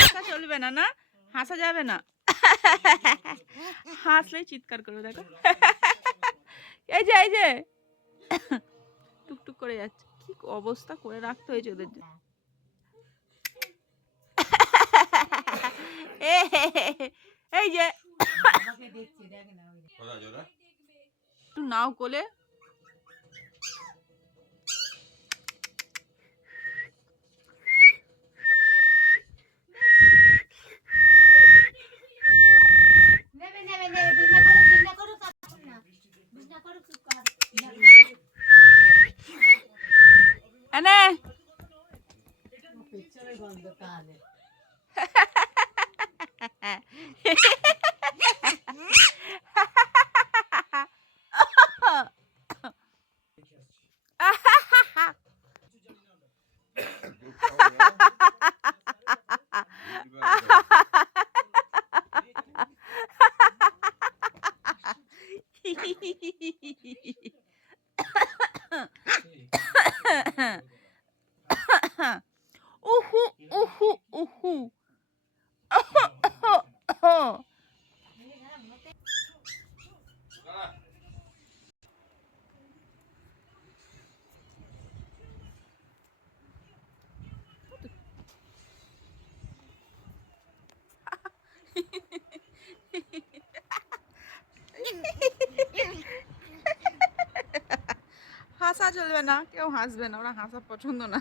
হাসা চলবে না, না হাসা যাবে না। হাসলেই চিৎকার করবে, দেখো। এই যে টুকটুক করে যাচ্ছে। কি অবস্থা করে রাখতে হয়েছে ওদের জন্য। এই যে একটু নাও কোলে। এনে উহু উহু উহু হাসা চলবে না, কেউ হাসবে না, ওরা হাসা পছন্দ না।